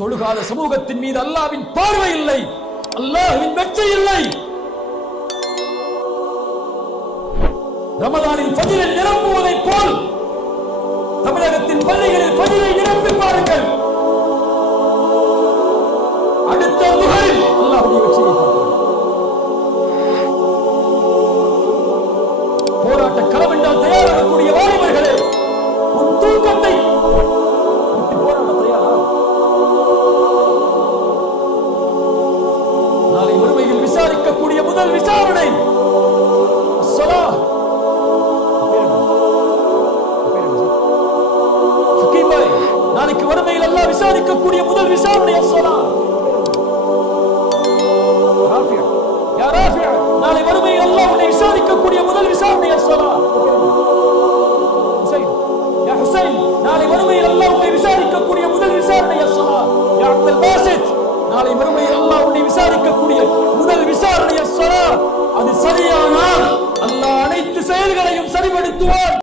தொழுகாத சமூகத்தின் மீது அல்லாஹ்வின் பார்வை இல்லை, அல்லாஹ்வின் வெற்றி இல்லை. ரமலானில் ஃபஜ்ரில் நிரம்புவதைப் போல் தமிழகத்தின் பள்ளிகளில் ஃபஜ்ரை நிரப்பி பாருங்கள். அடுத்த முகரில் அல்லாஹ்வுடைய வெற்றியை பார்க்கிறோம். போராட்ட களம் என்றால் தயாராகக்கூடிய வாலிபர்களே, உன் தூக்கத்தை போராட தயாரா? நாளை மறுமையில் விசாரிக்கக்கூடிய முதல் விசாரணை ஸலாத். நாளைக்கு வறுமையில் அல்லாஹ் விசாரிக்கக்கூடிய முதல் விசாரணை ஸலாத். யா ராஃபிஅ, நாளை வறுமையில் அல்லாஹ் உன்னை விசாரிக்கக்கூடிய முதல் விசாரணை ஸலாத். ஹுசைன், யா ஹுசைன், நாளை வறுமையில் அல்லாஹ் உன்னை விசாரிக்கக்கூடிய முதல் விசாரணை ஸலாத். யா அப்துல் பாசித், நாளை வறுமையில் அல்லாஹ் உன்னை விசாரிக்கக்கூடிய முதல் விசாரணை ஸலாத். அது சரியானால் அல்லாஹ் அனைத்து செயல்களையும் சரிபடுத்துவார்.